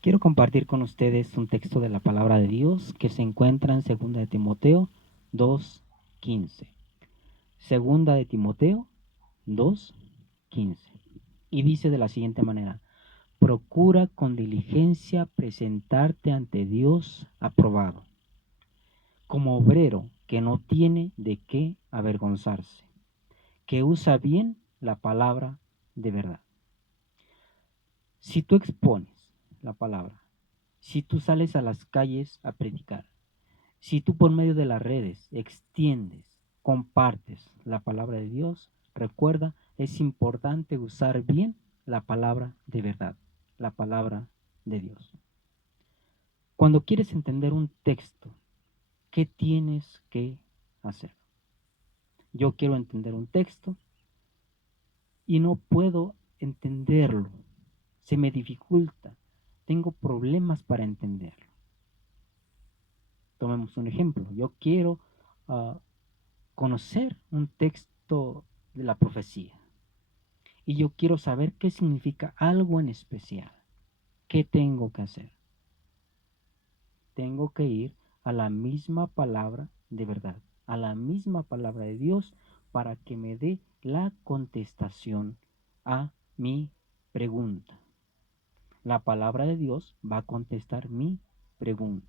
Quiero compartir con ustedes un texto de la palabra de Dios que se encuentra en 2 de Timoteo 2:15. 2 de Timoteo 2:15. Y dice de la siguiente manera: procura con diligencia presentarte ante Dios aprobado, como obrero que no tiene de qué avergonzarse, que usa bien la palabra de verdad. Si tú expones la palabra, si tú sales a las calles a predicar, si tú por medio de las redes extiendes, compartes la palabra de Dios, recuerda, es importante usar bien la palabra de verdad, la palabra de Dios. Cuando quieres entender un texto, ¿qué tienes que hacer? Yo quiero entender un texto y no puedo entenderlo. Se me dificulta. Tengo problemas para entenderlo. Tomemos un ejemplo. Yo quiero conocer un texto de la profecía y yo quiero saber qué significa algo en especial. ¿Qué tengo que hacer? Tengo que ir a la misma palabra de verdad, a la misma palabra de Dios, para que me dé la contestación a mi pregunta. La palabra de Dios va a contestar mi pregunta.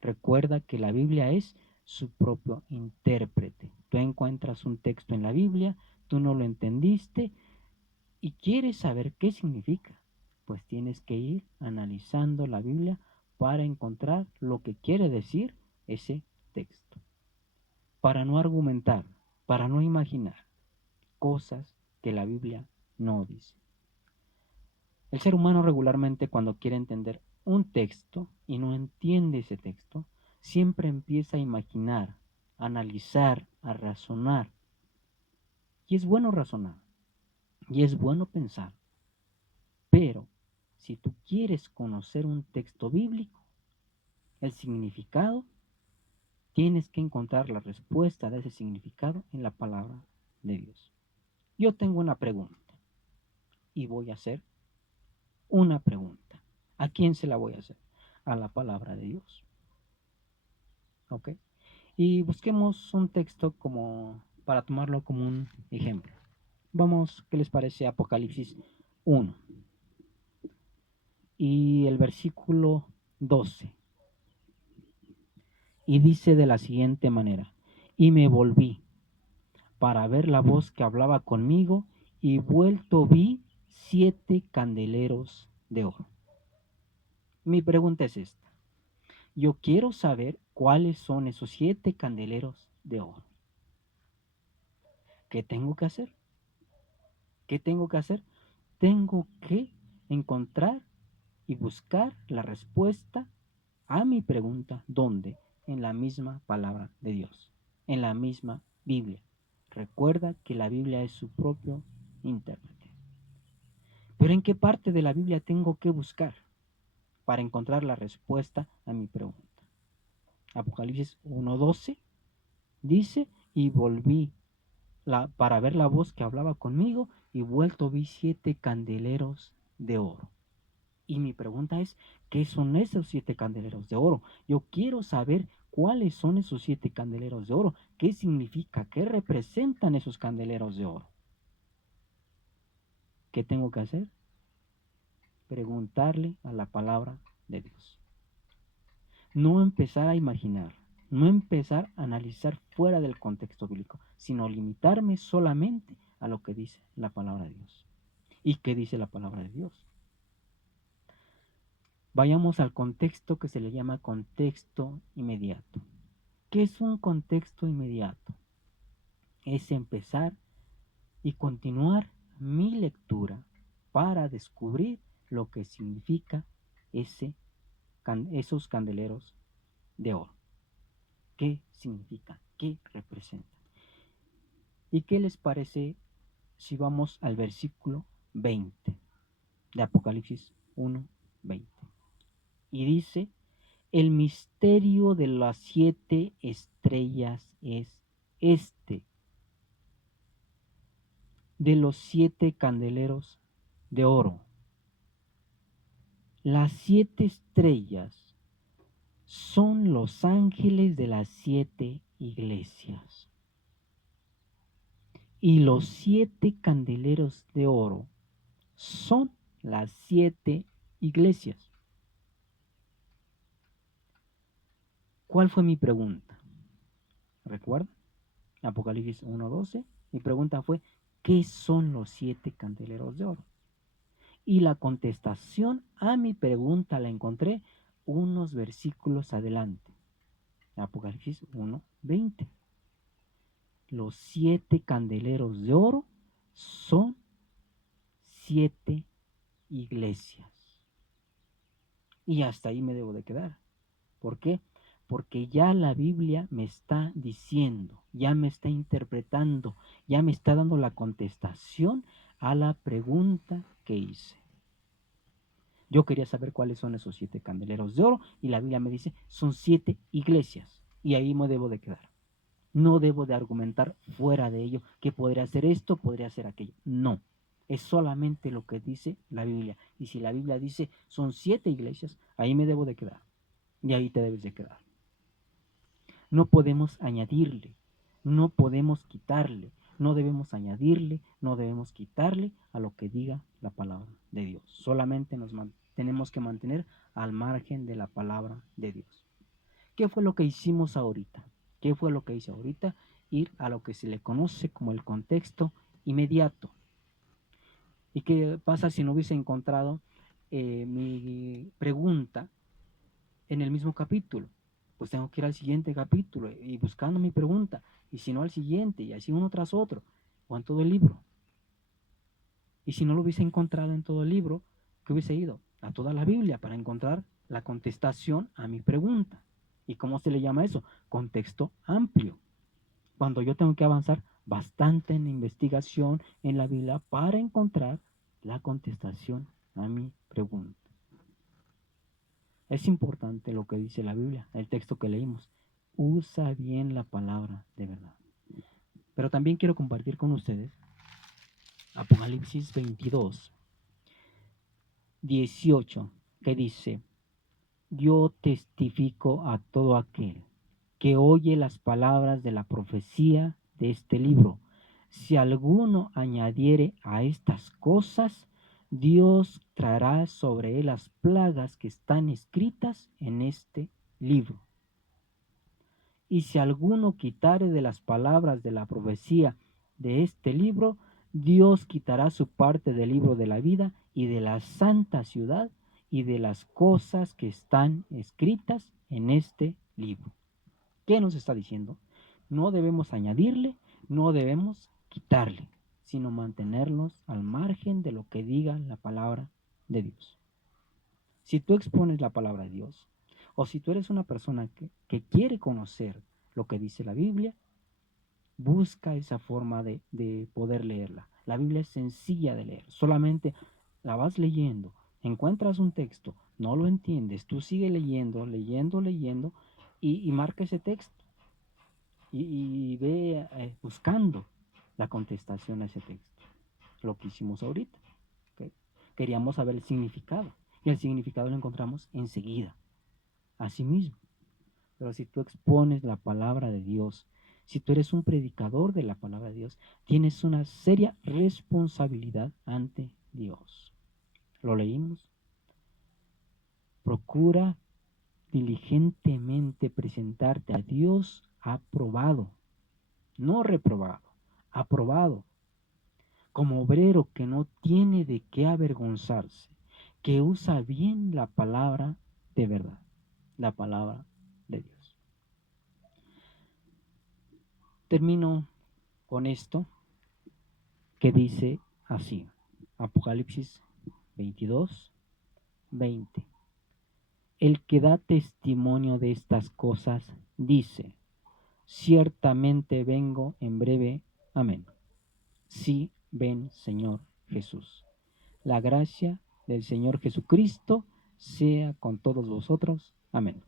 Recuerda que la Biblia es su propio intérprete. Tú encuentras un texto en la Biblia, tú no lo entendiste y quieres saber qué significa. Pues tienes que ir analizando la Biblia para encontrar lo que quiere decir ese texto. Para no argumentar, para no imaginar cosas que la Biblia no dice. El ser humano regularmente, cuando quiere entender un texto y no entiende ese texto, siempre empieza a imaginar, a analizar, a razonar. Y es bueno razonar, y es bueno pensar. Pero si tú quieres conocer un texto bíblico, el significado, tienes que encontrar la respuesta de ese significado en la palabra de Dios. Yo tengo una pregunta y voy a hacer una pregunta. ¿A quién se la voy a hacer? A la palabra de Dios. ¿Ok? Y busquemos un texto como para tomarlo como un ejemplo. Vamos, ¿qué les parece? Apocalipsis 1 y el versículo 12. Y dice de la siguiente manera: y me volví para ver la voz que hablaba conmigo, y vuelto vi 7 candeleros de oro. Mi pregunta es esta: yo quiero saber cuáles son esos 7 candeleros de oro. ¿Qué tengo que hacer? ¿Qué tengo que hacer? Tengo que encontrar y buscar la respuesta a mi pregunta. ¿Dónde? En la misma palabra de Dios, en la misma Biblia. Recuerda que la Biblia es su propio intérprete. Pero ¿en qué parte de la Biblia tengo que buscar para encontrar la respuesta a mi pregunta? Apocalipsis 1:12 dice: y volví para ver la voz que hablaba conmigo, y vuelto vi 7 candeleros de oro. Y mi pregunta es: ¿qué son esos 7 candeleros de oro? Yo quiero saber cuáles son esos 7 candeleros de oro. ¿Qué significa? ¿Qué representan esos candeleros de oro? ¿Qué tengo que hacer? Preguntarle a la palabra de Dios. No empezar a imaginar, no empezar a analizar fuera del contexto bíblico, sino limitarme solamente a lo que dice la palabra de Dios. ¿Y qué dice la palabra de Dios? Vayamos al contexto que se le llama contexto inmediato. ¿Qué es un contexto inmediato? Es empezar y continuar mi lectura para descubrir lo que significa esos candeleros de oro. ¿Qué significan? ¿Qué representan? ¿Y qué les parece si vamos al versículo 20 de Apocalipsis 1:20? Y dice: el misterio de las 7 estrellas es este: de los 7 candeleros de oro, Las 7 estrellas son los ángeles de las 7 iglesias. Y los 7 candeleros de oro son las 7 iglesias. ¿Cuál fue mi pregunta? ¿Recuerdan? Apocalipsis 1:12. Mi pregunta fue, ¿qué son los 7 candeleros de oro? Y la contestación a mi pregunta la encontré unos versículos adelante. Apocalipsis 1:20. Los 7 candeleros de oro son 7 iglesias. Y hasta ahí me debo de quedar. ¿Por qué? Porque ya la Biblia me está diciendo, ya me está interpretando, ya me está dando la contestación a la pregunta que hice. Yo quería saber cuáles son esos 7 candeleros de oro y la Biblia me dice, son 7 iglesias. Y ahí me debo de quedar. No debo de argumentar fuera de ello que podría ser esto, podría ser aquello. No, es solamente lo que dice la Biblia. Y si la Biblia dice son 7 iglesias, ahí me debo de quedar. Y ahí te debes de quedar. No podemos añadirle, no podemos quitarle, no debemos añadirle, no debemos quitarle a lo que diga la palabra de Dios. Solamente tenemos que mantener al margen de la palabra de Dios. ¿Qué fue lo que hicimos ahorita? ¿Qué fue lo que hice ahorita? Ir a lo que se le conoce como el contexto inmediato. ¿Y qué pasa si no hubiese encontrado mi pregunta en el mismo capítulo? Pues tengo que ir al siguiente capítulo y buscando mi pregunta, y si no al siguiente, y así uno tras otro, o en todo el libro. Y si no lo hubiese encontrado en todo el libro, ¿qué hubiese ido? A toda la Biblia para encontrar la contestación a mi pregunta. ¿Y cómo se le llama eso? Contexto amplio. Cuando yo tengo que avanzar bastante en la investigación en la Biblia para encontrar la contestación a mi pregunta. Es importante lo que dice la Biblia, el texto que leímos. Usa bien la palabra de verdad. Pero también quiero compartir con ustedes Apocalipsis 22:18, que dice, yo testifico a todo aquel que oye las palabras de la profecía de este libro. Si alguno añadiere a estas cosas, Dios traerá sobre él las plagas que están escritas en este libro. Y si alguno quitare de las palabras de la profecía de este libro, Dios quitará su parte del libro de la vida y de la santa ciudad y de las cosas que están escritas en este libro. ¿Qué nos está diciendo? No debemos añadirle, no debemos quitarle, sino mantenernos al margen de lo que diga la palabra de Dios. Si tú expones la palabra de Dios, o si tú eres una persona que quiere conocer lo que dice la Biblia, busca esa forma de poder leerla. La Biblia es sencilla de leer, solamente la vas leyendo, encuentras un texto, no lo entiendes, tú sigues leyendo, y marca ese texto y ve buscando la contestación a ese texto. Lo que hicimos ahorita. ¿Okay? Queríamos saber el significado y el significado lo encontramos enseguida, así mismo. Pero si tú expones la palabra de Dios, si tú eres un predicador de la palabra de Dios, tienes una seria responsabilidad ante Dios. Lo leímos. Procura diligentemente presentarte a Dios aprobado, no reprobado, aprobado, como obrero que no tiene de qué avergonzarse, que usa bien la palabra de verdad, la palabra de Dios. Termino con esto que dice así, Apocalipsis 22:20. El que da testimonio de estas cosas dice, ciertamente vengo en breve. Amén. Sí, ven, Señor Jesús. La gracia del Señor Jesucristo sea con todos vosotros. Amén.